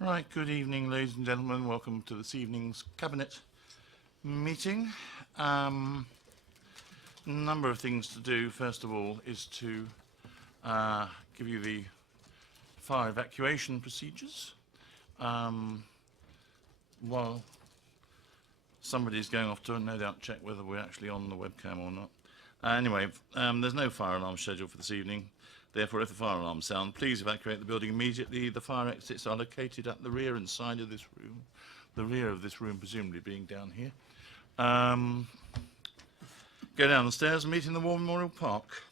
Right, good evening, ladies and gentlemen. Welcome to this evening's Cabinet meeting. Number of things to do. First of all is to give you the fire evacuation procedures. While somebody's going off to no doubt check whether we're actually on the webcam or not. Anyway, there's no fire alarm scheduled for this evening. Therefore, if the fire alarm sounds, please evacuate the building immediately. The fire exits are located at the rear and side of this room. The rear of this room presumably being down here. Go down the stairs and meet in the War Memorial Park.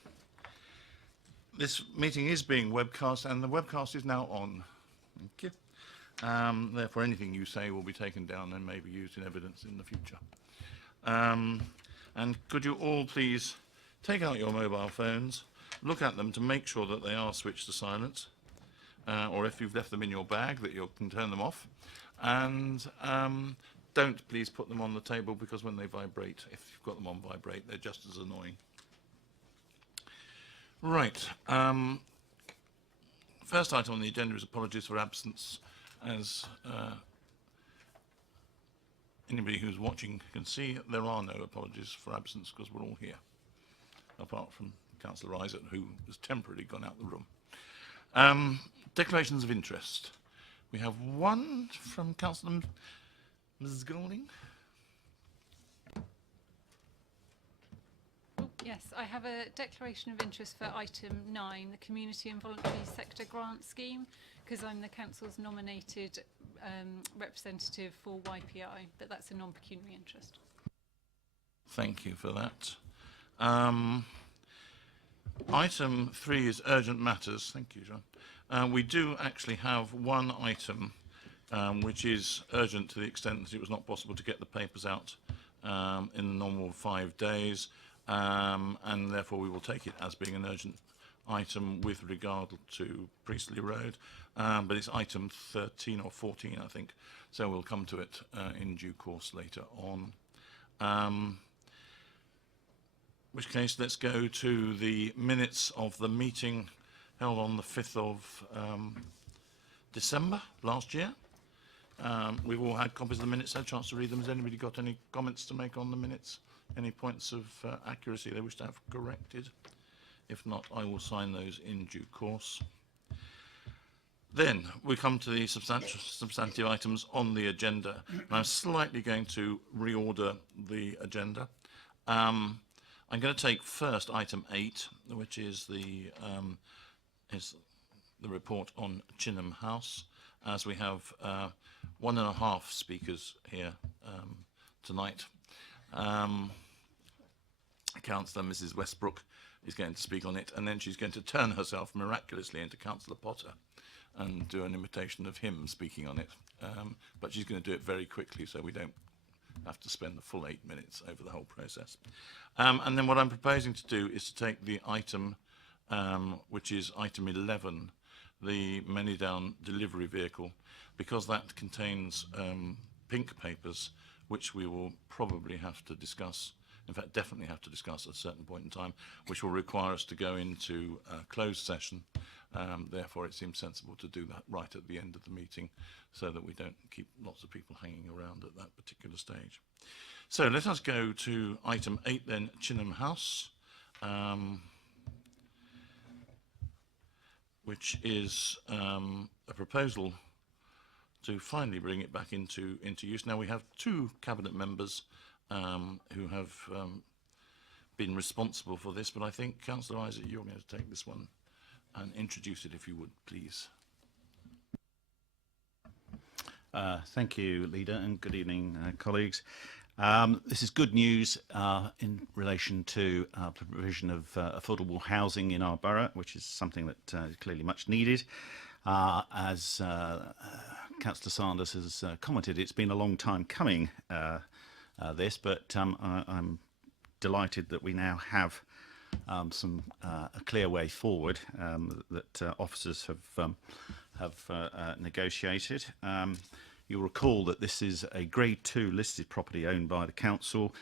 This meeting is being webcast and the webcast is now on. Thank you. Therefore, anything you say will be taken down and may be used in evidence in the future. And could you all please take out your mobile phones, look at them to make sure that they are switched to silent, or if you've left them in your bag that you can turn them off, and don't please put them on the table because when they vibrate, if you've got them on vibrate, they're just as annoying. Right, first item on the agenda is apologies for absence. As anybody who's watching can see, there are no apologies for absence because we're all here, apart from Councillor Isaac, who has temporarily gone out the room. Declarations of interest. We have one from Councillor Mrs. Golding. Yes, I have a declaration of interest for item 9, the Community and Voluntary Sector Grant Scheme, because I'm the Council's nominated representative for YPI, but that's a non-pecuniary interest. Thank you for that. Item 3 is urgent matters. Thank you, John. We do actually have one item which is urgent to the extent that it was not possible to get the papers out in the normal 5 days, and therefore we will take it as being an urgent item with regard to Priestley Road, but it's item 13 or 14, I think, so we'll come to it in due course later on. In which case, let's go to the minutes of the meeting held on the 5th of December last year. We've all had copies of the minutes, had a chance to read them. Has anybody got any comments to make on the minutes? Any points of accuracy they wish to have corrected? If not, I will sign those in due course. Then we come to the substantive items on the agenda. I'm slightly going to reorder the agenda. I'm going to take first item 8, which is the report on Chinham House, as we have 1.5 speakers here tonight. Councillor Mrs. Westbrook is going to speak on it, and then she's going to turn herself miraculously into Councillor Potter and do an imitation of him speaking on it. But she's going to do it very quickly, so we don't have to spend the full 8 minutes over the whole process. And then what I'm proposing to do is to take the item, which is item 11, the Manydown delivery vehicle, because that contains pink papers, which we will probably have to discuss, in fact definitely have to discuss at a certain point in time, which will require us to go into a closed session. Therefore it seems sensible to do that right at the end of the meeting so that we don't keep lots of people hanging around at that particular stage. So let us go to item 8 then, Chinham House, which is a proposal to finally bring it back into use. Now we have 2 cabinet members who have been responsible for this, but I think Councillor Isaac, you're going to take this one and introduce it if you would, please. Thank you, Leader, and good evening, colleagues. This is good news in relation to the provision of affordable housing in our borough, which is something that is clearly much needed. As Councillor Sanders has commented, it's been a long time coming, this, but I'm delighted that we now have a clear way forward that officers have negotiated. You'll recall that this is a Grade 2 listed property owned by the council,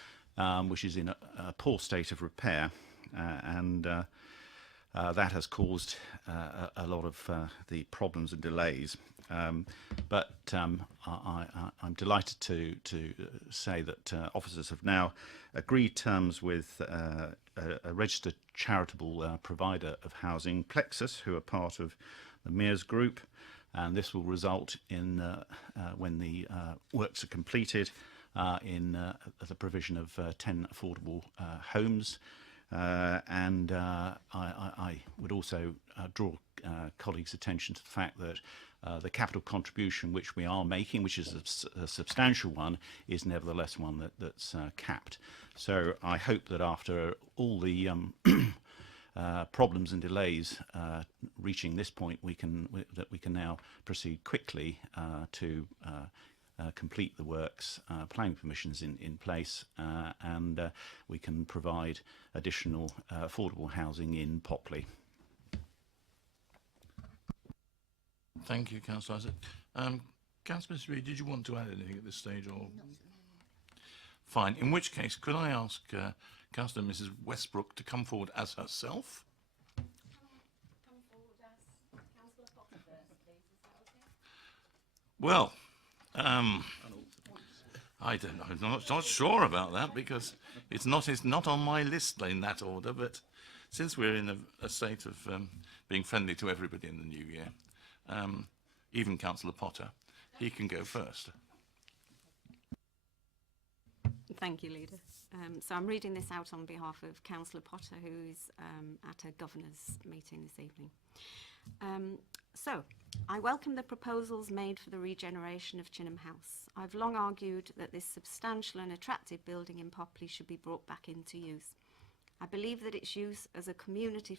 which is in a poor state of repair, and that has caused a lot of the problems and delays. I'm delighted to say that officers have now agreed terms with a registered charitable provider of housing, Plexus, who are part of the Mears Group, and this will result in, when the works are completed, in the provision of 10 affordable homes. I would also draw colleagues' attention to the fact that the capital contribution which we are making, which is a substantial one, is nevertheless one that's capped. So I hope that after all the problems and delays reaching this point, we can now proceed quickly to complete the works, planning permissions in place, and we can provide additional affordable housing in Popley. Thank you, Councillor Isaac. Councillor Mrs. Reid, did you want to add anything at this stage? Or fine. In which case, could I ask Councillor Mrs. Westbrook to come forward as herself? Come forward as Councillor Potter first, please. Is that okay? Well, I don't know. I'm not sure about that because it's not on my list in that order. But since we're in a state of being friendly to everybody in the new year, even Councillor Potter, he can go first. Thank you, Leader. So I'm reading this out on behalf of Councillor Potter, who's at a governor's meeting this evening. So, I welcome the proposals made for the regeneration of Chinham House. I've long argued that this substantial and attractive building in Popley should be brought back into use. I believe that its use as a community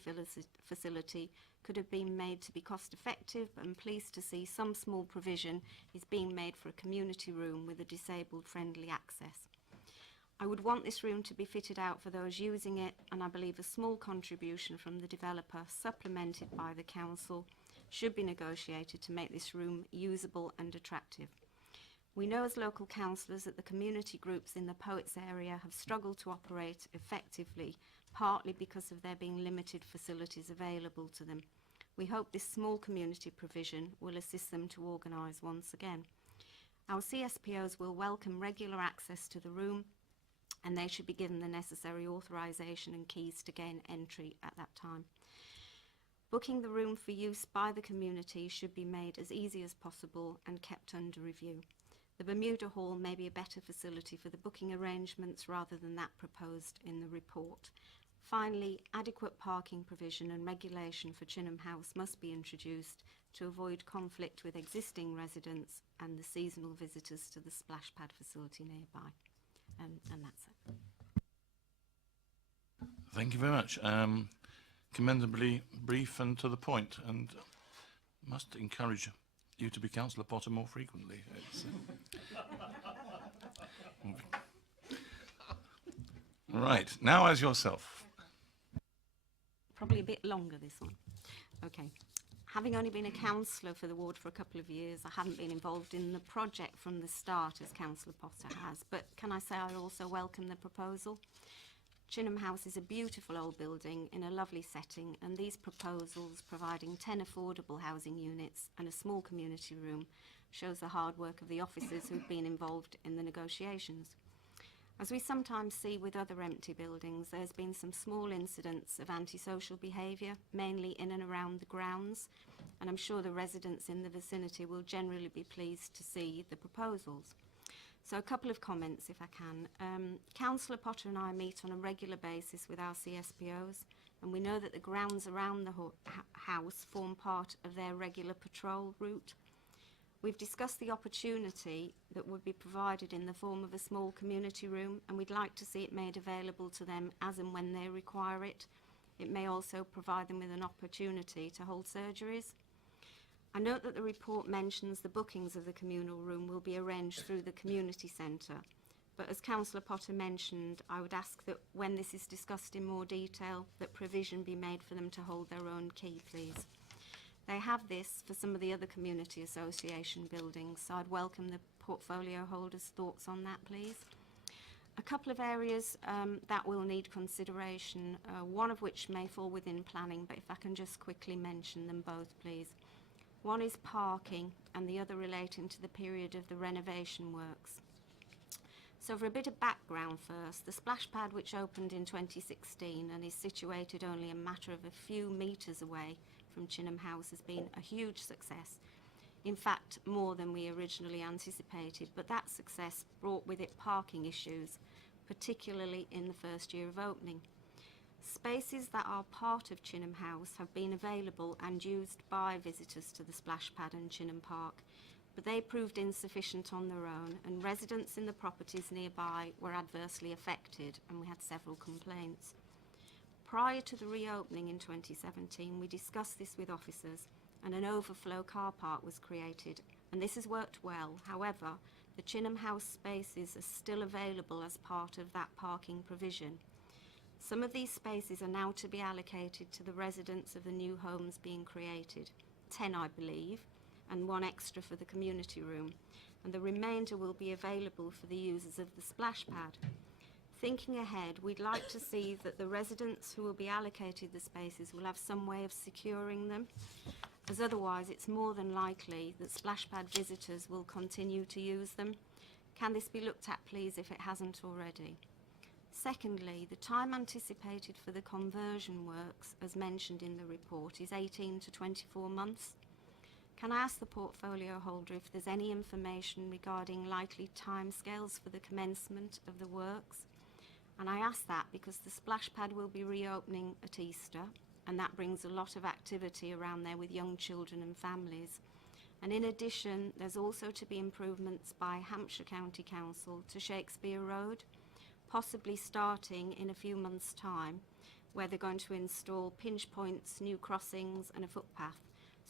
facility could have been made to be cost effective, but I'm pleased to see some small provision is being made for a community room with a disabled friendly access. I would want this room to be fitted out for those using it, and I believe a small contribution from the developer, supplemented by the council, should be negotiated to make this room usable and attractive. We know as local councillors that the community groups in the Poets area have struggled to operate effectively, partly because of there being limited facilities available to them. We hope this small community provision will assist them to organise once again. Our CSPOs will welcome regular access to the room, and they should be given the necessary authorisation and keys to gain entry at that time. Booking the room for use by the community should be made as easy as possible and kept under review. The Bermuda Hall may be a better facility for the booking arrangements rather than that proposed in the report. Finally, adequate parking provision and regulation for Chinham House must be introduced to avoid conflict with existing residents and the seasonal visitors to the splash pad facility nearby. And that's it. Thank you very much. Commendably brief and to the point, and must encourage you to be Councillor Potter more frequently. Right, now as yourself. Probably a bit longer, this one. Okay. Having only been a councillor for the ward for a couple of years, I haven't been involved in the project from the start as Councillor Potter has, but can I say I also welcome the proposal? Chinham House is a beautiful old building in a lovely setting, and these proposals providing 10 affordable housing units and a small community room shows the hard work of the officers who've been involved in the negotiations. As we sometimes see with other empty buildings, there's been some small incidents of antisocial behaviour, mainly in and around the grounds, and I'm sure the residents in the vicinity will generally be pleased to see the proposals. So a couple of comments, if I can. Councillor Potter and I meet on a regular basis with our CSPOs, and we know that the grounds around the house form part of their regular patrol route. We've discussed the opportunity that would be provided in the form of a small community room, and we'd like to see it made available to them as and when they require it. It may also provide them with an opportunity to hold surgeries. I note that the report mentions the bookings of the communal room will be arranged through the community centre, but as Councillor Potter mentioned, I would ask that when this is discussed in more detail, that provision be made for them to hold their own key, please. They have this for some of the other community association buildings, so I'd welcome the portfolio holders' thoughts on that, please. A couple of areas that will need consideration, one of which may fall within planning, but if I can just quickly mention them both, please. One is parking and the other relating to the period of the renovation works. So for a bit of background first, the splash pad, which opened in 2016 and is situated only a matter of a few metres away from Chinham House, has been a huge success. In fact, more than we originally anticipated, but that success brought with it parking issues, particularly in the first year of opening. Spaces that are part of Chinham House have been available and used by visitors to the splash pad and Chinham Park, but they proved insufficient on their own, and residents in the properties nearby were adversely affected, and we had several complaints. Prior to the reopening in 2017, we discussed this with officers, and an overflow car park was created, and this has worked well. However, the Chinham House spaces are still available as part of that parking provision. Some of these spaces are now to be allocated to the residents of the new homes being created, 10 I believe, and 1 extra for the community room, and the remainder will be available for the users of the splash pad. Thinking ahead, we'd like to see that the residents who will be allocated the spaces will have some way of securing them, as otherwise it's more than likely that splash pad visitors will continue to use them. Can this be looked at, please, if it hasn't already? Secondly, the time anticipated for the conversion works, as mentioned in the report, is 18 to 24 months. Can I ask the portfolio holder if there's any information regarding likely timescales for the commencement of the works? And I ask that because the splash pad will be reopening at Easter, and that brings a lot of activity around there with young children and families. And in addition, there's also to be improvements by Hampshire County Council to Shakespeare Road, possibly starting in a few months' time, where they're going to install pinch points, new crossings and a footpath.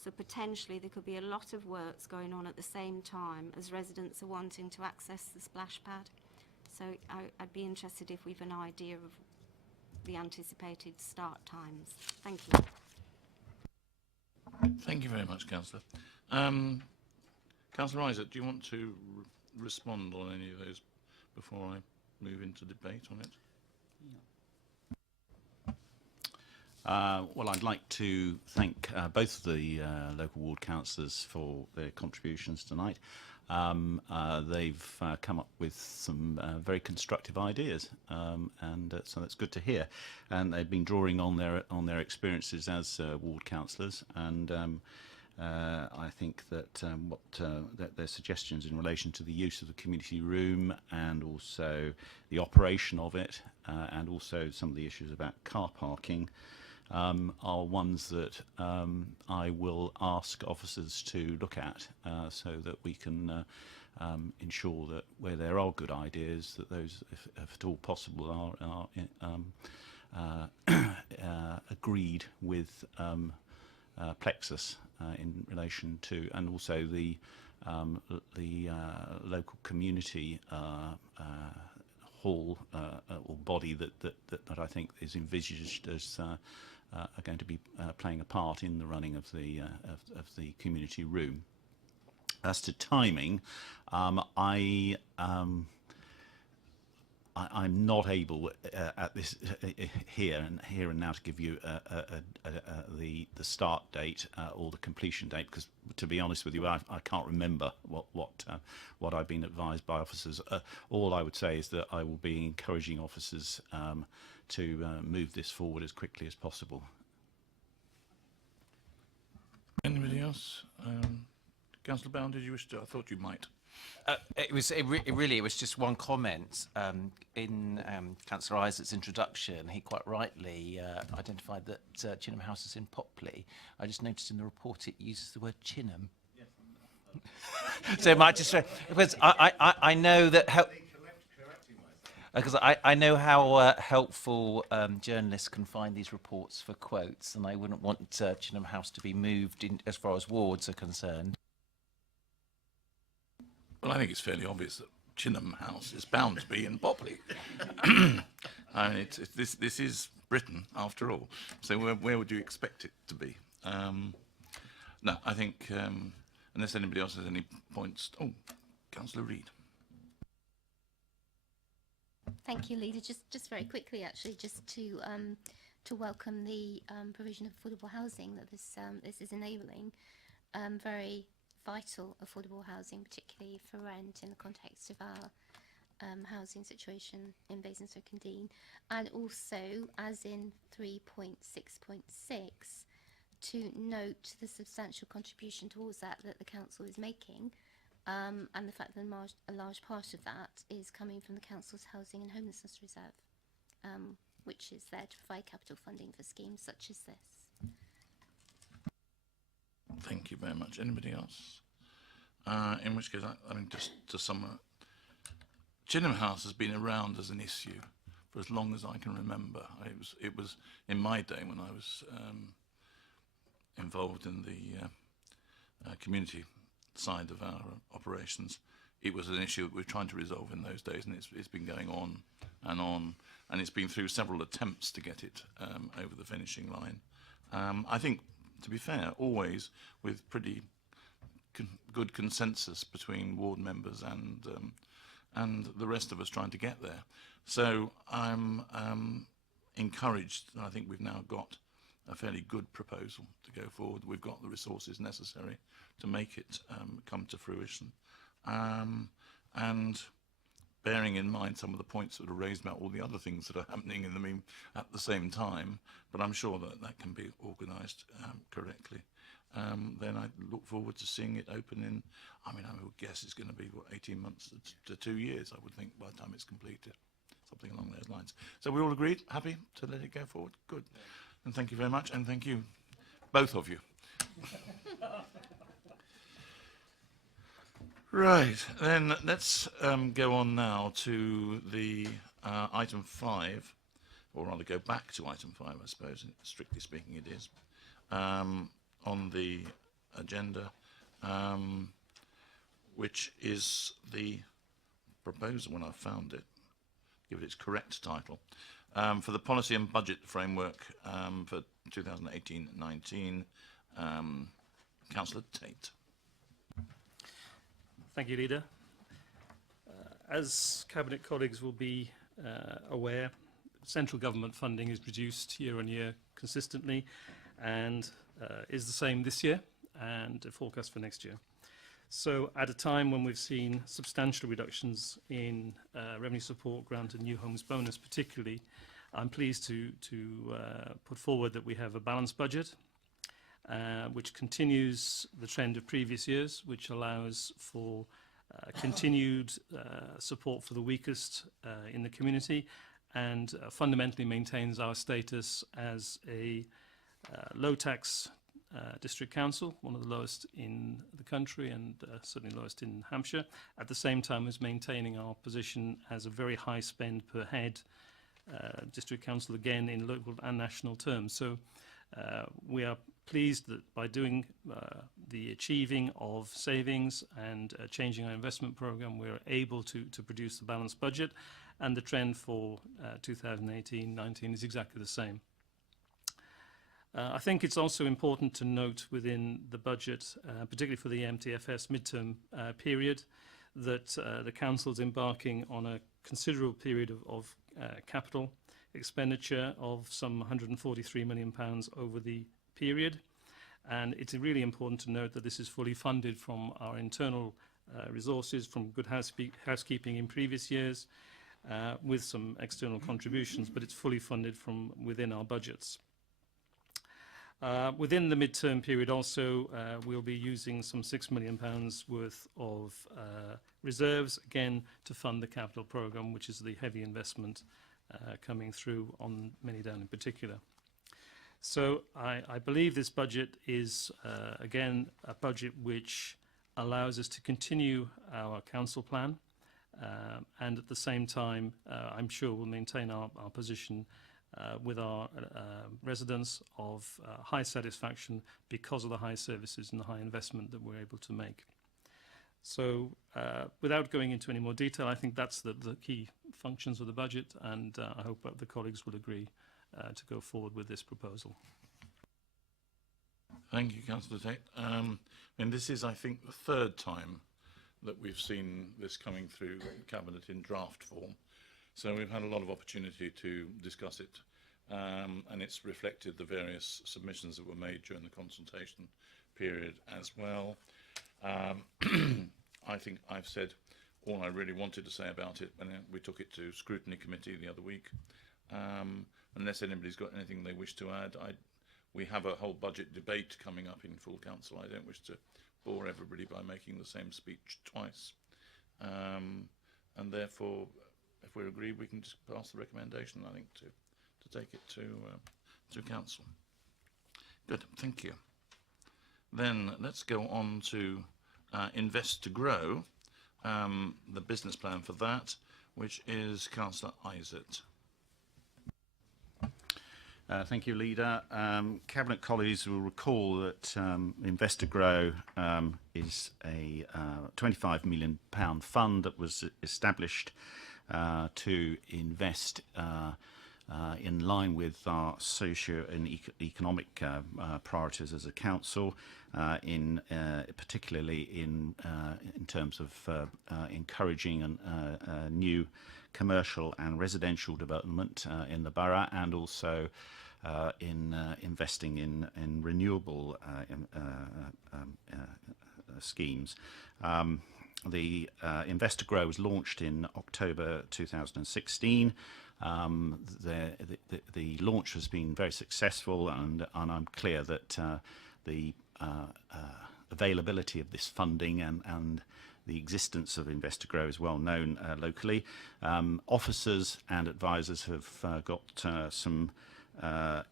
So potentially there could be a lot of works going on at the same time as residents are wanting to access the splash pad. So I'd be interested if we've an idea of the anticipated start times. Thank you. Thank you very much, Councillor. Councillor Isaac, do you want to respond on any of those before I move into debate on it? Well, I'd like to thank both the local ward councillors for their contributions tonight. They've come up with some very constructive ideas, and so that's good to hear. And they've been drawing on their experiences as ward councillors, and I think that that their suggestions in relation to the use of the community room and also the operation of it, and also some of the issues about car parking, are ones that I will ask officers to look at, so that we can ensure that where there are good ideas, that those, if at all possible, are agreed with Plexus in relation to, and also the local community hall or body that I think is envisaged as are going to be playing a part in the running of the community room. As to timing, I'm not able at this here and now to give you the start date or the completion date, because to be honest with you, I can't remember what I've been advised by officers. All I would say is that I will be encouraging officers to move this forward as quickly as possible. Anybody else? Councillor Bound, did you wish to? I thought you might. It was just one comment. In Councillor Isaac's introduction, he quite rightly identified that Chinham House is in Popley. I just noticed in the report it uses the word Chinham. Yes. So it might just because I know that because I know how helpful journalists can find these reports for quotes, and I wouldn't want Chinham House to be moved in as far as wards are concerned. Well, I think it's fairly obvious that Chinham House is bound to be in Popley. I mean, this is Britain after all. So where would you expect it to be? No, I think unless anybody else has any points. Oh, Councillor Reid. Thank you, Leader. Just very quickly, actually, just to welcome the provision of affordable housing that this is enabling. very vital affordable housing, particularly for rent in the context of our housing situation in Basingstoke and Dean, and also, as in 3.6.6, to note the substantial contribution towards that the council is making, and the fact that a large part of that is coming from the council's housing and homelessness reserve, which is there to provide capital funding for schemes such as this. Thank you very much. Anybody else? In which case, I mean, just to sum up, Chinham House has been around as an issue for as long as I can remember. It was in my day when I was involved in the community side of our operations. It was an issue that we were trying to resolve in those days, and it's been going on, and it's been through several attempts to get it over the finishing line. I think, to be fair, always with pretty good consensus between ward members and the rest of us trying to get there. So I'm encouraged. I think we've now got a fairly good proposal to go forward. We've got the resources necessary to make it come to fruition. And bearing in mind some of the points that are raised about all the other things that are happening in the mean at the same time, but I'm sure that that can be organised correctly. Then I look forward to seeing it open in, I mean, I would guess it's going to be, what, 18 months to 2 years, I would think, by the time it's completed. Something along those lines. So we're all agreed? Happy to let it go forward? Good. And thank you very much, and thank you, both of you. Right, then let's go on now to the item 5, or rather go back to item 5, I suppose, strictly speaking it is, on the agenda, which is the proposal, when I found it, give it its correct title, for the policy and budget framework for 2018-19. Councillor Tate. Thank you, Leader. As Cabinet colleagues will be aware, central government funding is reduced year on year consistently and is the same this year and a forecast for next year. So at a time when we've seen substantial reductions in revenue support grant and new homes bonus particularly, I'm pleased to put forward that we have a balanced budget which continues the trend of previous years, which allows for continued support for the weakest in the community and fundamentally maintains our status as a low tax district council, one of the lowest in the country and certainly lowest in Hampshire, at the same time as maintaining our position as a very high spend per head district council, again in local and national terms. So we are pleased that by doing the achieving of savings and changing our investment programme, we're able to produce the balanced budget, and the trend for 2018-19 is exactly the same. I think it's also important to note within the budget, particularly for the MTFS midterm period, that the Council is embarking on a considerable period of capital expenditure of some £143 million over the period. And it's really important to note that this is fully funded from our internal resources, from good housekeeping in previous years, with some external contributions, but it's fully funded from within our budgets. Within the midterm period also, we'll be using some £6 million worth of reserves, again, to fund the capital programme, which is the heavy investment coming through on Manydown in particular. So I believe this budget is, again, a budget which allows us to continue our council plan, and at the same time, I'm sure we'll maintain our position with our residents of high satisfaction because of the high services and the high investment that we're able to make. So without going into any more detail, I think that's the key functions of the budget, and I hope that the colleagues will agree to go forward with this proposal. Thank you, Councillor Tate. And this is, I think, the third time that we've seen this coming through Cabinet in draft form. So we've had a lot of opportunity to discuss it, and it's reflected the various submissions that were made during the consultation period as well. I think I've said all I really wanted to say about it when we took it to scrutiny committee the other week. Unless anybody's got anything they wish to add, we have a whole budget debate coming up in full council. I don't wish to bore everybody by making the same speech twice. And therefore, if we agree, we can just pass the recommendation, I think, to take it to council. Good, thank you. Then let's go on to Invest to Grow, the business plan for that, which is Councillor Isett. Thank you, Leader. Cabinet colleagues will recall that Invest to Grow is a £25 million fund that was established to invest in line with our socio and economic priorities as a council, particularly in terms of encouraging new commercial and residential development in the borough, and also in investing in renewable schemes. The Invest to Grow was launched in October 2016. The launch has been very successful, and I'm clear that the availability of this funding and the existence of Invest to Grow is well known locally. Officers and advisors have got some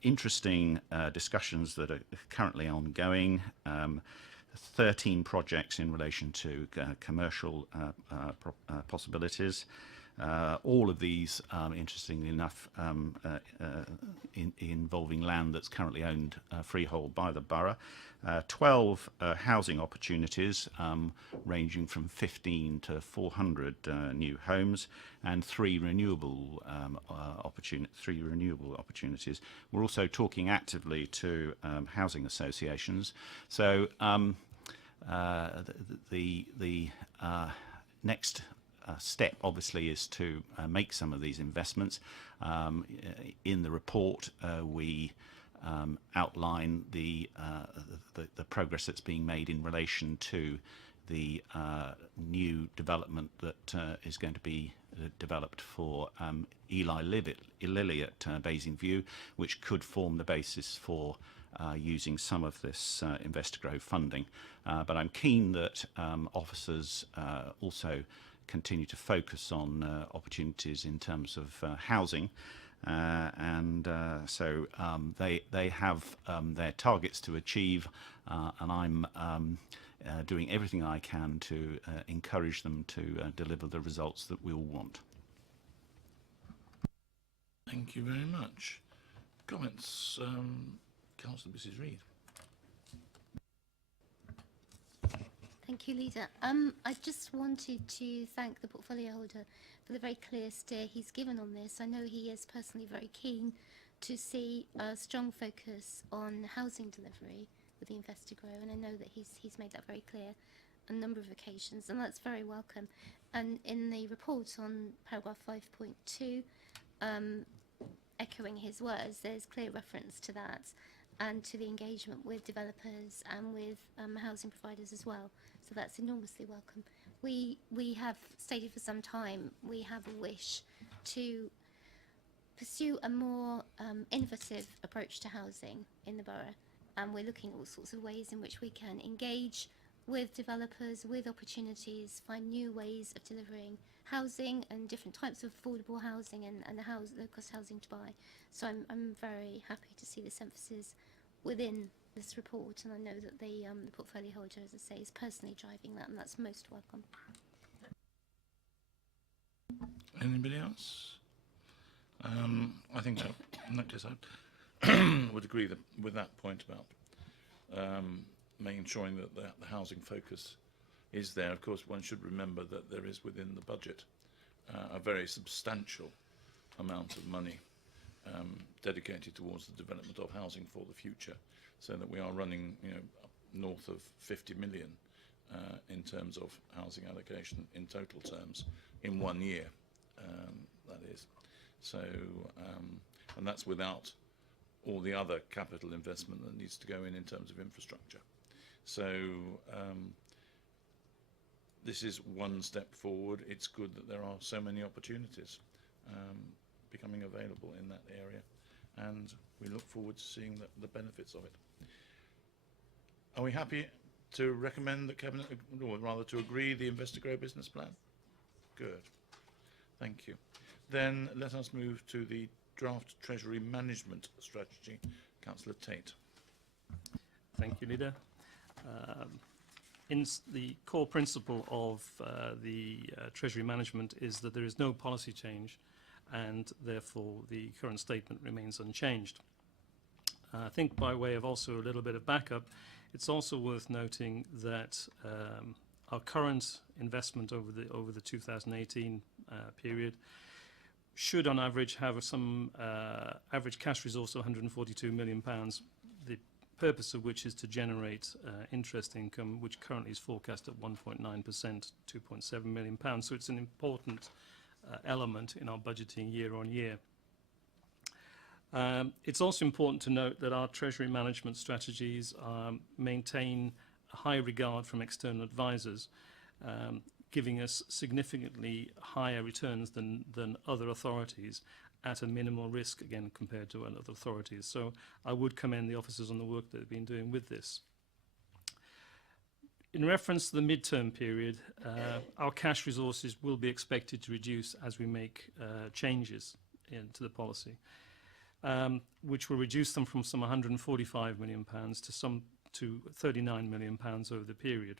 interesting discussions that are currently ongoing. 13 projects in relation to commercial possibilities. All of these, interestingly enough, involving land that's currently owned freehold by the borough. 12 housing opportunities ranging from 15 to 400 new homes, and 3 renewable opportunities. We're also talking actively to housing associations. So the next step obviously is to make some of these investments. In the report we outline the progress that's being made in relation to the new development that is going to be developed for Eli Lilly at Basingview, which could form the basis for using some of this Invest to Grow funding. But I'm keen that officers also continue to focus on opportunities in terms of housing, so they have their targets to achieve, and I'm doing everything I can to encourage them to deliver the results that we all want. Thank you very much. Comments, Councillor Mrs. Reid. Thank you, Leader. I just wanted to thank the portfolio holder for the very clear steer he's given on this. I know he is personally very keen to see a strong focus on housing delivery with the Invest to Grow, and I know that he's made that very clear on a number of occasions, and that's very welcome. And in the report on paragraph 5.2, echoing his words, there's clear reference to that and to the engagement with developers and with housing providers as well. So that's enormously welcome. We have stated for some time we have a wish to pursue a more innovative approach to housing in the borough, and we're looking at all sorts of ways in which we can engage with developers, with opportunities, find new ways of delivering housing and different types of affordable housing and low-cost housing to buy. So I'm very happy to see this emphasis within this report, and I know that the portfolio holder, as I say, is personally driving that, and that's most welcome. Anybody else? I think in that case I would agree with that point about ensuring that the housing focus is there. Of course, one should remember that there is within the budget a very substantial amount of money dedicated towards the development of housing for the future, so that we are running, north of 50 million in terms of housing allocation in total terms in 1 year. That is so, and that's without all the other capital investment that needs to go in terms of infrastructure. So this is one step forward. It's good that there are so many opportunities becoming available in that area, and we look forward to seeing the benefits of it. Are we happy to recommend that Cabinet, or rather to agree the Invest to Grow business plan? Good. Thank you. Then let us move to the draft Treasury Management Strategy. Councillor Tate. Thank you, Leader. The core principle of the Treasury Management is that there is no policy change, and therefore the current statement remains unchanged. I think by way of also a little bit of backup, it's also worth noting that our current investment over the 2018 period should on average have some average cash resource of £142 million, the purpose of which is to generate interest income, which currently is forecast at 1.9%, £2.7 million. So it's an important element in our budgeting year on year. It's also important to note that our treasury management strategies maintain a high regard from external advisors, giving us significantly higher returns than other authorities at a minimal risk, again, compared to other authorities. So I would commend the officers on the work that they've been doing with this. In reference to the midterm period, our cash resources will be expected to reduce as we make changes into the policy, which will reduce them from some £145 million to £39 million over the period.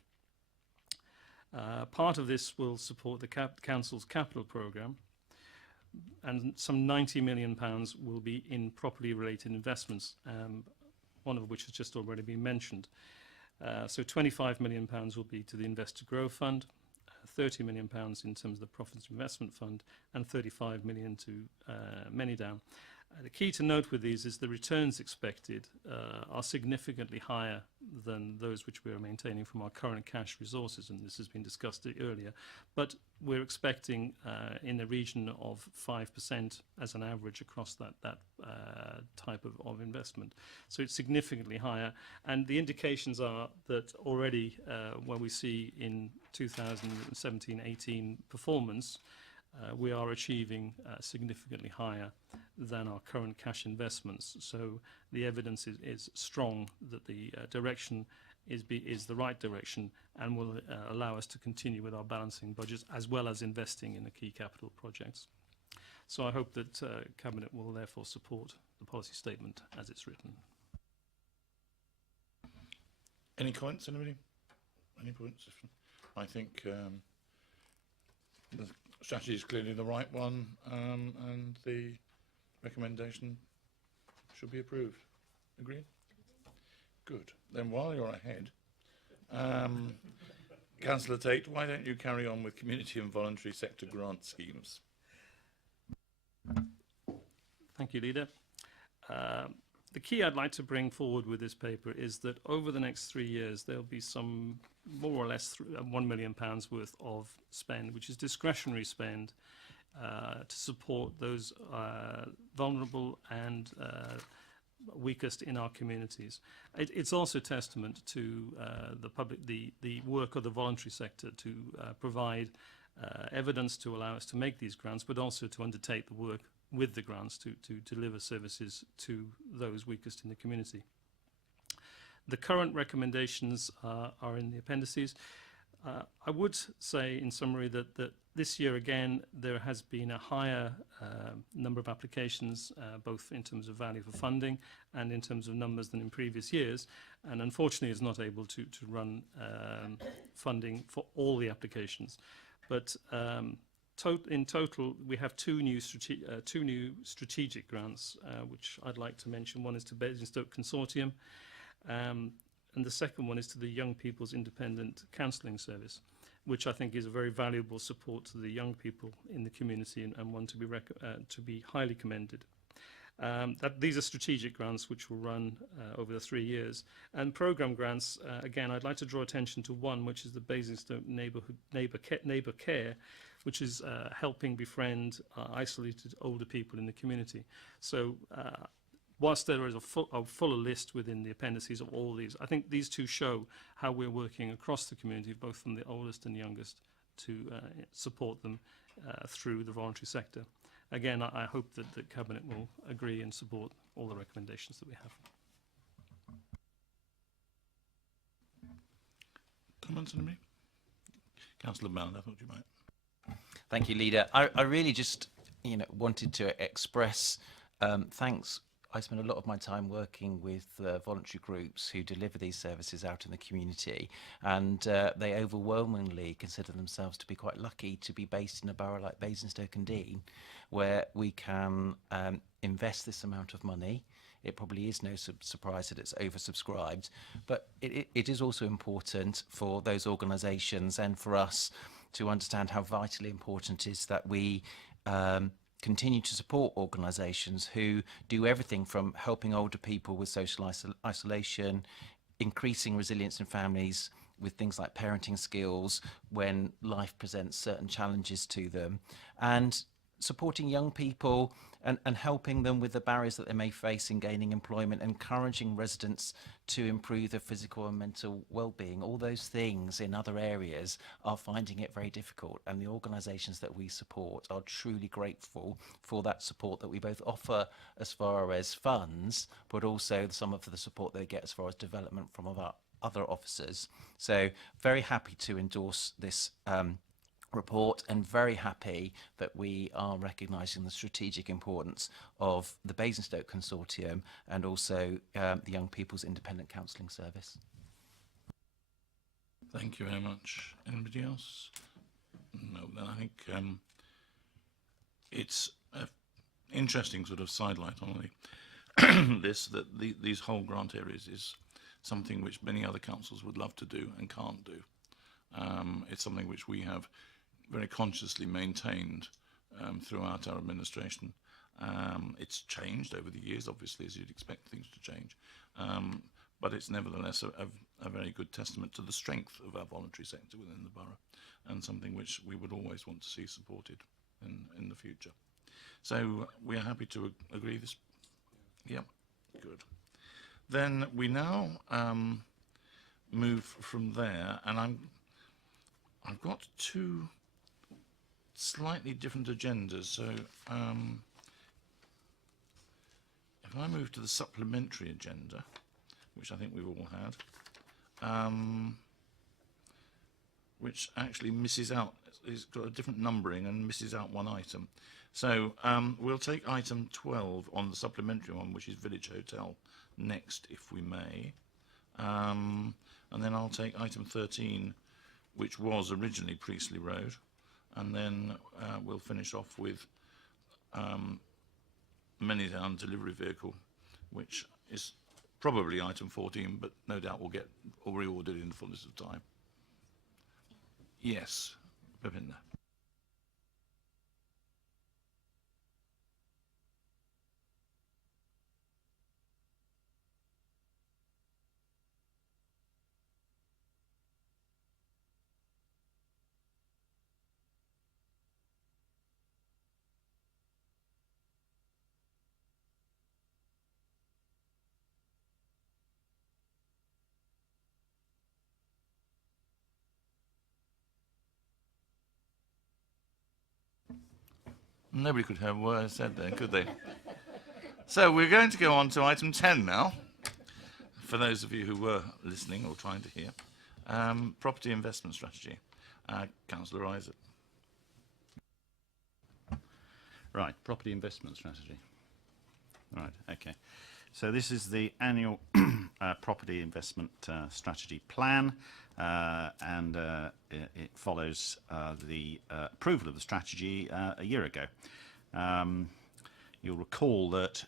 Part of this will support the Council's capital programme, and some £90 million will be in property-related investments, one of which has just already been mentioned. So £25 million will be to the Invest to Grow Fund, £30 million in terms of the Profits Investment Fund, and £35 million to Manydown. The key to note with these is the returns expected are significantly higher than those which we are maintaining from our current cash resources, and this has been discussed earlier. But we're expecting in the region of 5% as an average across that type of investment. So it's significantly higher, and the indications are that already when we see in 2017-18 performance, we are achieving significantly higher than our current cash investments. So the evidence is strong that the direction is the right direction, and will allow us to continue with our balancing budgets as well as investing in the key capital projects. So I hope that Cabinet will therefore support the policy statement as it's written. Any comments, anybody? Any points? I think the strategy is clearly the right one, and the recommendation should be approved. Agreed? Good. Then while you're ahead, Councillor Tate, why don't you carry on with community and voluntary sector grant schemes? Thank you, Leader. The key I'd like to bring forward with this paper is that over the next 3 years, there'll be some more or less £1 million worth of spend, which is discretionary spend to support those vulnerable and weakest in our communities. It's also testament to the work of the voluntary sector to provide evidence to allow us to make these grants, but also to undertake the work with the grants to deliver services to those weakest in the community. The current recommendations are in the appendices. I would say in summary that this year again there has been a higher number of applications, both in terms of value for funding and in terms of numbers than in previous years, and unfortunately is not able to run funding for all the applications. But in total, we have two new strategic grants, which I'd like to mention. One is to Basingstoke Consortium, and the second one is to the Young People's Independent Counselling Service, which I think is a very valuable support to the young people in the community, and one to be highly commended. These are strategic grants which will run over the 3 years. And programme grants, again, I'd like to draw attention to one, which is the Basingstoke Neighbour Care, which is helping befriend isolated older people in the community. So whilst there is a fuller list within the appendices of all these, I think these two show how we're working across the community, both from the oldest and youngest, to support them through the voluntary sector. Again, I hope that the Cabinet will agree and support all the recommendations that we have. Comments, anybody? Councillor Mount, I thought you might. Thank you, Leader. I really just, wanted to express thanks. I spend a lot of my time working with voluntary groups who deliver these services out in the community, and they overwhelmingly consider themselves to be quite lucky to be based in a borough like Basingstoke-Dean, where we can invest this amount of money. It probably is no surprise that it's oversubscribed, but it is also important for those organisations and for us to understand how vitally important it is that we continue to support organisations who do everything from helping older people with social isolation, increasing resilience in families with things like parenting skills when life presents certain challenges to them, and supporting young people and helping them with the barriers that they may face in gaining employment, encouraging residents to improve their physical and mental well-being. All those things in other areas are finding it very difficult, and the organisations that we support are truly grateful for that support that we both offer as far as funds, but also some of the support they get as far as development from our other officers. So very happy to endorse this report, and very happy that we are recognising the strategic importance of the Basingstoke Consortium and also the Young People's Independent Counselling Service. Thank you very much. Anybody else? No, then I think it's an interesting sort of sidelight on this, that these whole grant areas is something which many other councils would love to do and can't do. It's something which we have very consciously maintained throughout our administration. It's changed over the years, obviously, as you'd expect things to change, but it's nevertheless a very good testament to the strength of our voluntary sector within the borough, and something which we would always want to see supported in the future. So we are happy to agree this. Yep, good. Then we now move from there, and I've got two slightly different agendas. So if I move to the supplementary agenda, which I think we've all had, which actually misses out, it's got a different numbering and misses out one item. So we'll take item 12 on the supplementary one, which is Village Hotel, next, if we may. And then I'll take item 13, which was originally Priestley Road, and then we'll finish off with Manydown delivery vehicle, which is probably item 14, but no doubt we'll get reordered in the fullness of time. Yes, Bipinda. Nobody could have what I said there, could they? So we're going to go on to item 10 now, for those of you who were listening or trying to hear. Property investment strategy. Councillor Isaac. Right, property investment strategy. Right, okay. So this is the annual property investment strategy plan, and it follows the approval of the strategy a year ago. You'll recall that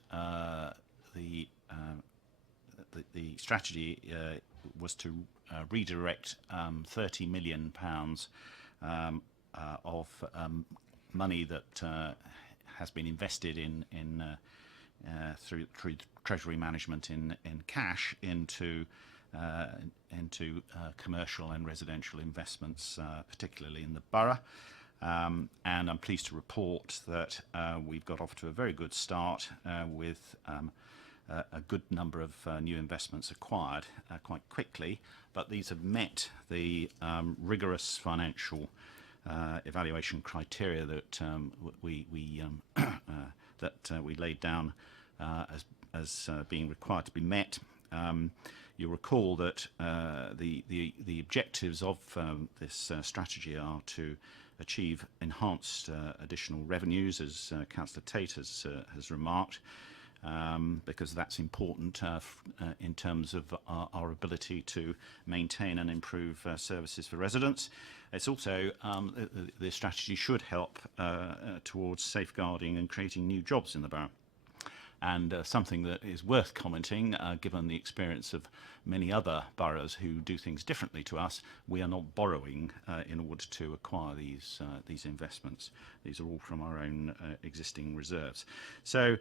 the strategy was to redirect £30 million of money that has been invested in through treasury management in cash into commercial and residential investments, particularly in the borough. And I'm pleased to report that we've got off to a very good start with a good number of new investments acquired quite quickly, but these have met the rigorous financial evaluation criteria that we laid down as being required to be met. You'll recall that the objectives of this strategy are to achieve enhanced additional revenues, as Councillor Tate has remarked, because that's important in terms of our ability to maintain and improve services for residents. It's also, the strategy should help towards safeguarding and creating new jobs in the borough. And something that is worth commenting, given the experience of many other boroughs who do things differently to us, we are not borrowing in order to acquire these investments. These are all from our own existing reserves. So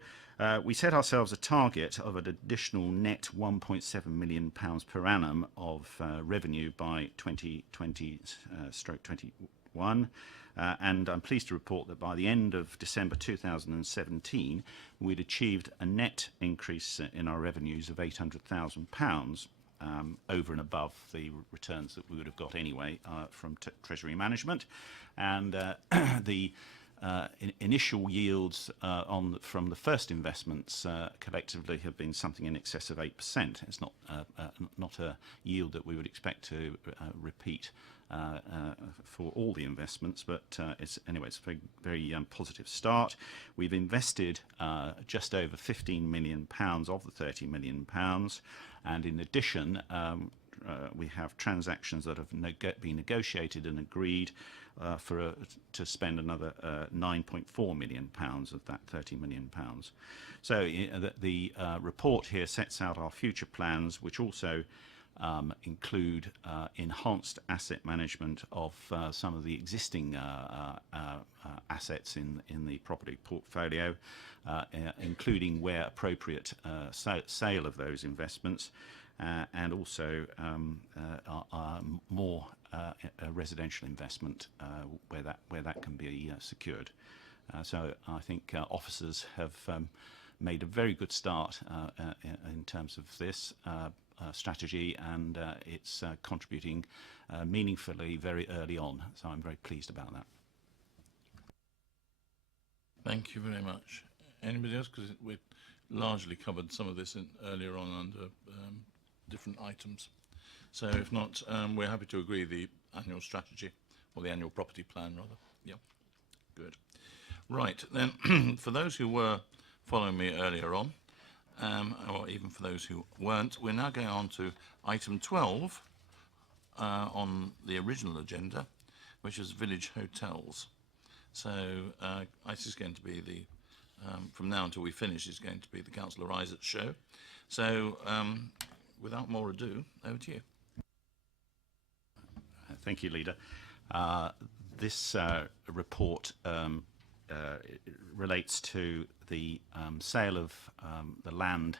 we set ourselves a target of an additional net £1.7 million per annum of revenue by 2020/21. And I'm pleased to report that by the end of December 2017, we'd achieved a net increase in our revenues of £800,000 over and above the returns that we would have got anyway from Treasury Management. And the initial yields from the first investments collectively have been something in excess of 8%. It's not a yield that we would expect to repeat for all the investments, but it's a very, very positive start. We've invested just over £15 million of the £30 million, and in addition, we have transactions that have been negotiated and agreed to spend another £9.4 million of that £30 million. So the report here sets out our future plans, which also include enhanced asset management of some of the existing assets in the property portfolio, including where appropriate sale of those investments, and also more residential investment where that can be secured. So I think officers have made a very good start in terms of this strategy, and it's contributing meaningfully very early on. So I'm very pleased about that. Thank you very much. Anybody else? Because we've largely covered some of this earlier on under different items. So if not, we're happy to agree the annual strategy, or the annual property plan rather. Yeah, good. Right, then for those who were following me earlier on, or even for those who weren't, we're now going on to item 12 on the original agenda, which is village hotels. So this is going to be the, from now until we finish, is going to be the Councillor Isaac's show. So without more ado, over to you. Thank you, Leader. This report relates to the sale of the land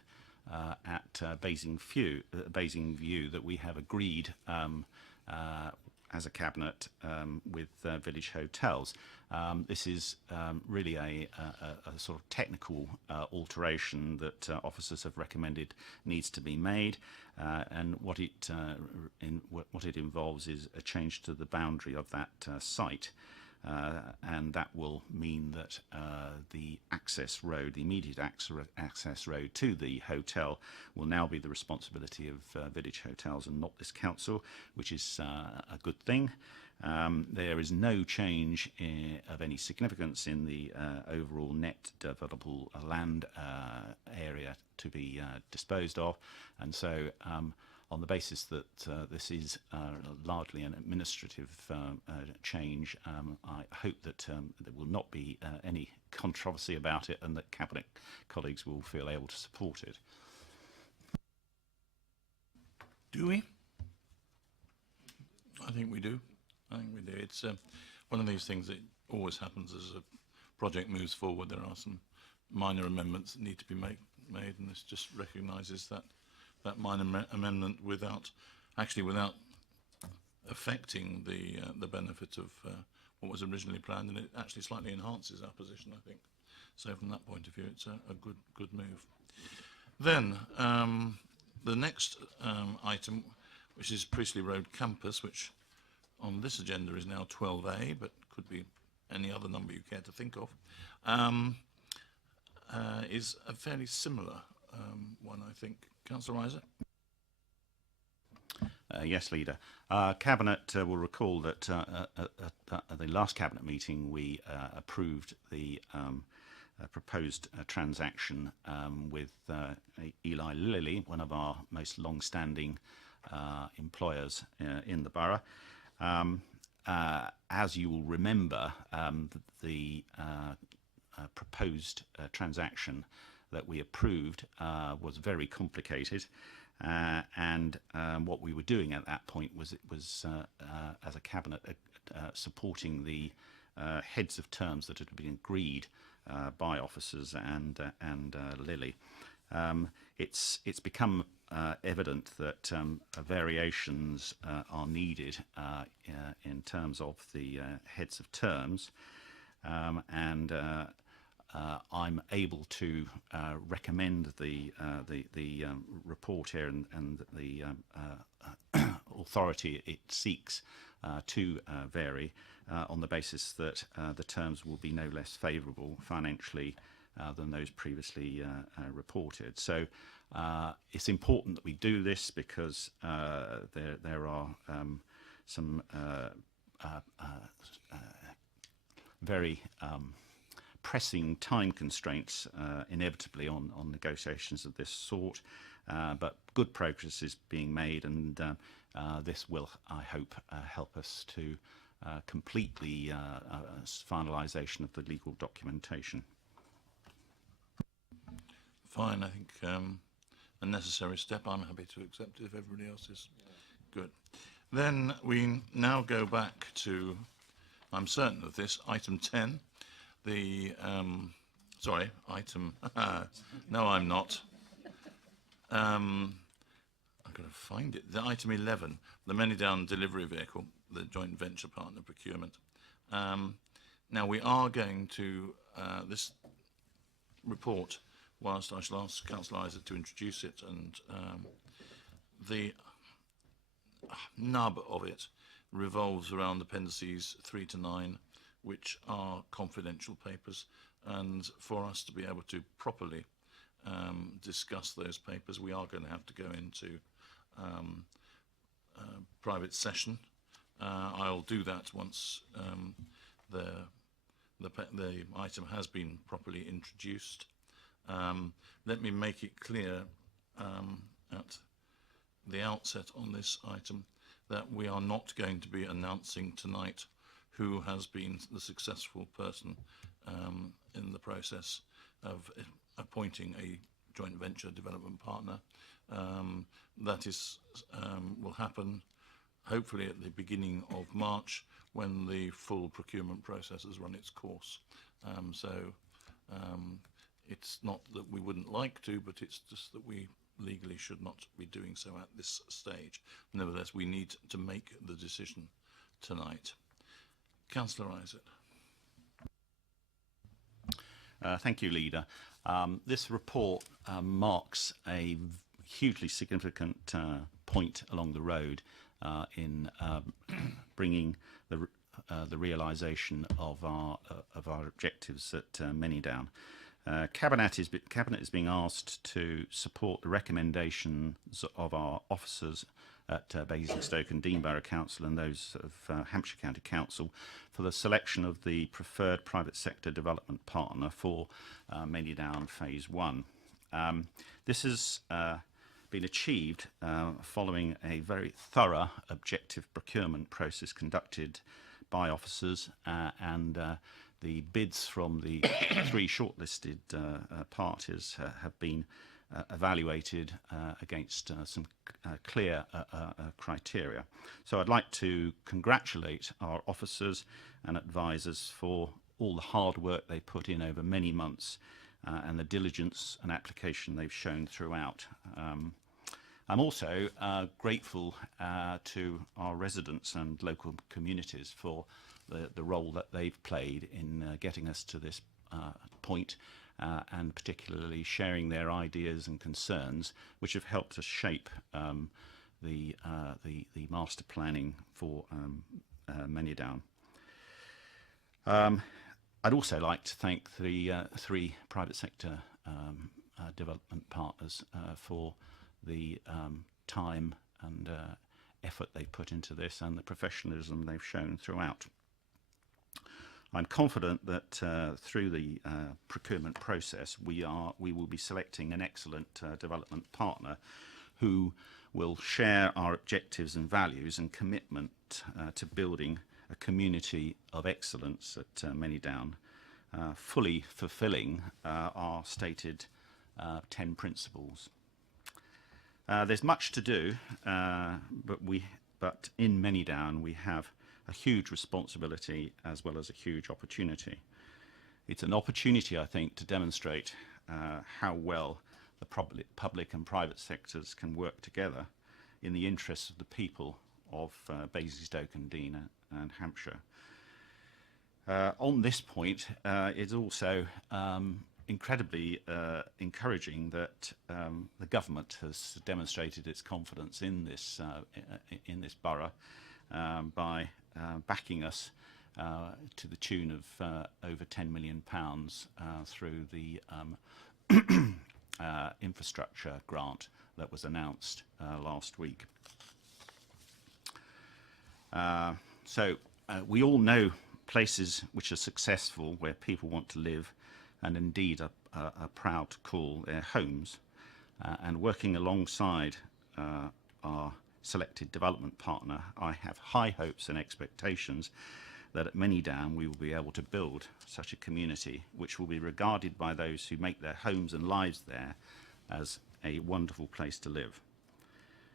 at Basing View that we have agreed as a cabinet with Village Hotels. This is really a sort of technical alteration that officers have recommended needs to be made, and what it involves is a change to the boundary of that site. And that will mean that the access road, the immediate access road to the hotel, will now be the responsibility of Village Hotels and not this council, which is a good thing. There is no change of any significance in the overall net developable land area to be disposed of, and so on the basis that this is largely an administrative change, I hope that there will not be any controversy about it, and that Cabinet colleagues will feel able to support it. Do we? I think we do. I think we do. It's one of these things that always happens as a project moves forward. There are some minor amendments that need to be made, and this just recognises that minor amendment without affecting the benefit of what was originally planned, and it actually slightly enhances our position, I think. So from that point of view, it's a good move. Then the next item, which is Priestley Road Campus, which on this agenda is now 12A, but could be any other number you care to think of, is a fairly similar one, I think. Councillor Isaac? Yes, Leader. Cabinet will recall that at the last Cabinet meeting we approved the proposed transaction with Eli Lilly, one of our most long-standing employers in the borough. As you will remember, the proposed transaction that we approved was very complicated, and what we were doing at that point was as a cabinet supporting the heads of terms that had been agreed by officers and Lilly. It's become evident that variations are needed in terms of the heads of terms, and I'm able to recommend the report here and the authority it seeks to vary on the basis that the terms will be no less favourable financially than those previously reported. So it's important that we do this because there are some very pressing time constraints inevitably on negotiations of this sort, but good progress is being made, and this will, I hope, help us to complete the finalisation of the legal documentation. Fine, I think a necessary step. I'm happy to accept it if everybody else is. Good. Then we now go back to, I'm certain of this, item 10. The, sorry, item, no I'm not. I've got to find it. The item 11, the Manydown delivery vehicle, the joint venture partner procurement. Now we are going to, this report, whilst I shall ask Councillor Isaac to introduce it, and the nub of it revolves around appendices 3 to 9, which are confidential papers, and for us to be able to properly discuss those papers, we are going to have to go into private session. I'll do that once the item has been properly introduced. Let me make it clear at the outset on this item that we are not going to be announcing tonight who has been the successful person in the process of appointing a joint venture development partner. That is will happen hopefully at the beginning of March, when the full procurement process has run its course. It's not that we wouldn't like to, but it's just that we legally should not be doing so at this stage. Nevertheless, we need to make the decision tonight. Councillor Isaac. Thank you, Leader. This report marks a hugely significant point along the road in bringing the realisation of our objectives at Manydown. Cabinet is being asked to support the recommendations of our officers at Basingstoke and Dean Borough Council and those of Hampshire County Council for the selection of the preferred private sector development partner for Manydown Phase 1. This has been achieved following a very thorough objective procurement process conducted by officers, and the bids from the 3 shortlisted parties have been evaluated against some clear criteria. So I'd like to congratulate our officers and advisors for all the hard work they put in over many months and the diligence and application they've shown throughout. I'm also grateful to our residents and local communities for the role that they've played in getting us to this point, and particularly sharing their ideas and concerns, which have helped us shape the master planning for Manydown. I'd also like to thank the 3 private sector development partners for the time and effort they put into this and the professionalism they've shown throughout. I'm confident that through the procurement process we will be selecting an excellent development partner who will share our objectives and values and commitment to building a community of excellence at Manydown, fully fulfilling our stated 10 principles. There's much to do, but in Manydown we have a huge responsibility as well as a huge opportunity. It's an opportunity, I think, to demonstrate how well the public and private sectors can work together in the interests of the people of Basingstoke-on-Deane and Hampshire. On this point, it's also incredibly encouraging that the government has demonstrated its confidence in this borough by backing us to the tune of over £10 million through the infrastructure grant that was announced last week. So we all know places which are successful, where people want to live and indeed are proud to call their homes, and working alongside our selected development partner, I have high hopes and expectations that at Manydown we will be able to build such a community which will be regarded by those who make their homes and lives there as a wonderful place to live,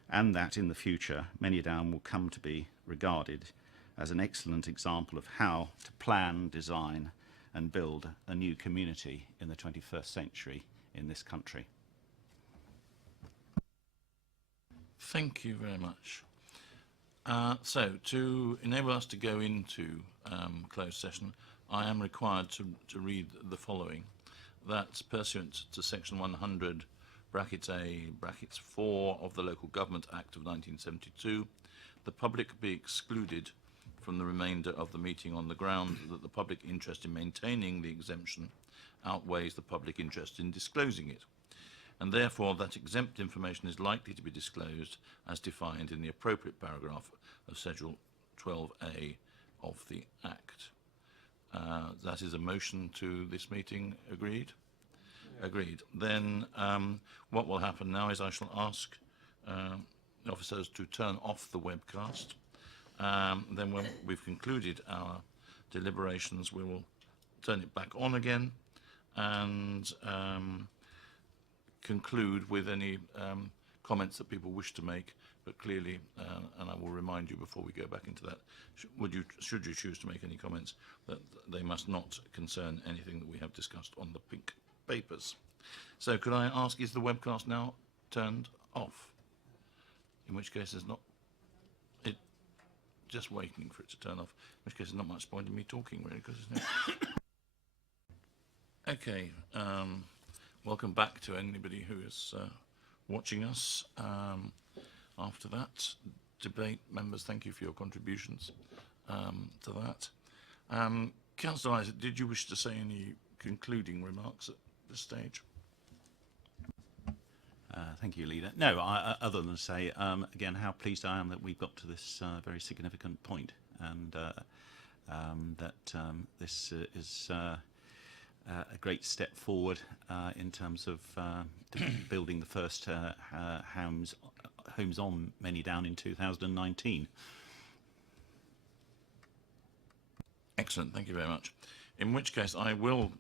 and that in the future Manydown will come to be regarded as an excellent example of how to plan, design and build a new community in the 21st century in this country. Thank you very much. So, to enable us to go into closed session, I am required to read the following. That pursuant to section 100, brackets A, brackets 4 of the Local Government Act of 1972, the public be excluded from the remainder of the meeting on the ground that the public interest in maintaining the exemption outweighs the public interest in disclosing it, and therefore that exempt information is likely to be disclosed as defined in the appropriate paragraph of Schedule 12A of the Act. That is a motion to this meeting. Agreed? Yeah. Agreed. Then what will happen now is I shall ask the officers to turn off the webcast. Then when we've concluded our deliberations, we will turn it back on again and conclude with any comments that people wish to make, but clearly, and I will remind you before we go back into that, should you choose to make any comments, that they must not concern anything that we have discussed on the pink papers. So could I ask, is the webcast now turned off? In which case there's not, just waiting for it to turn off, in which case there's not much point in me talking really, because it's no. Okay, welcome back to anybody who is watching us. After that debate, members, thank you for your contributions to that. Councillor Isaac, did you wish to say any concluding remarks at this stage? Thank you, Leader. No, other than to say, again, how pleased I am that we've got to this very significant point, and that this is a great step forward in terms of building the first homes on Manydown in 2019. Excellent, thank you very much. In which case I will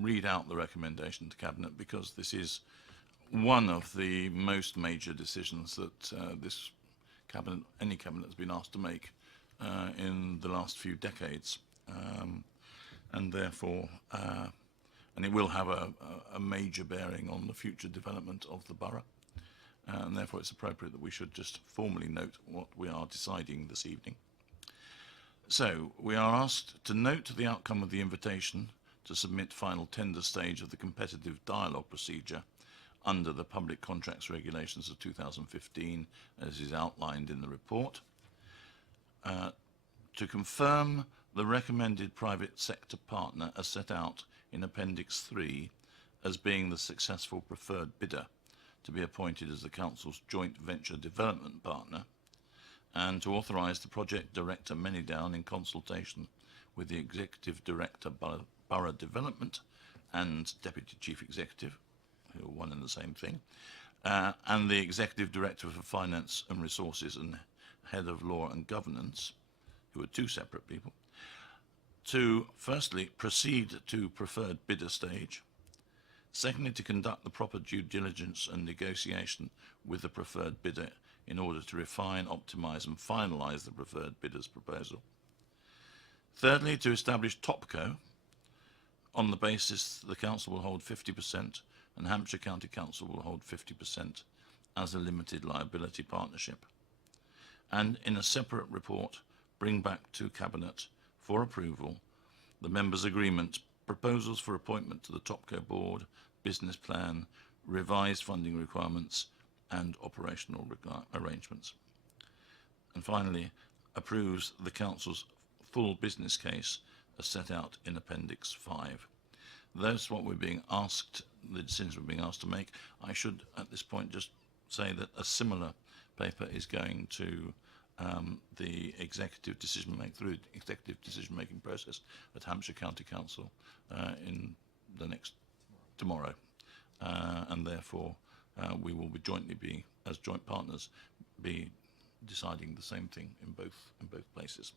read out the recommendation to Cabinet, because this is one of the most major decisions that this Cabinet, any Cabinet, has been asked to make in the last few decades, and therefore, and it will have a major bearing on the future development of the borough, and therefore it's appropriate that we should just formally note what we are deciding this evening. So we are asked to note the outcome of the invitation to submit final tender stage of the competitive dialogue procedure under the Public Contracts Regulations of 2015, as is outlined in the report. To confirm the recommended private sector partner as set out in Appendix 3 as being the successful preferred bidder to be appointed as the Council's joint venture development partner, and to authorise the project director Manydown in consultation with the Executive Director Borough Development and Deputy Chief Executive, who are one and the same thing, and the Executive Director for Finance and Resources and Head of Law and Governance, who are two separate people, to firstly proceed to preferred bidder stage, secondly to conduct the proper due diligence and negotiation with the preferred bidder in order to refine, optimise and finalise the preferred bidder's proposal, thirdly to establish Topco on the basis the Council will hold 50% and Hampshire County Council will hold 50% as a limited liability partnership, and in a separate report bring back to Cabinet for approval the members' agreement, proposals for appointment to the Topco board, business plan, revised funding requirements and operational arrangements. And finally, approves the Council's full business case as set out in Appendix 5. That's what we're being asked, the decisions we're being asked to make. I should at this point just say that a similar paper is going to the executive decision making process at Hampshire County Council in the next tomorrow, and therefore we will be jointly as joint partners be deciding the same thing in both places.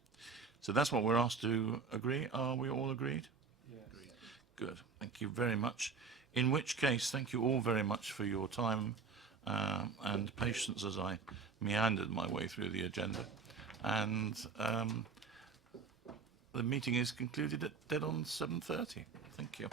So that's what we're asked to agree. Are we all agreed? Yes. Good. Thank you very much. In which case, thank you all very much for your time and patience as I meandered my way through the agenda. And the meeting is concluded at dead on 7:30. Thank you.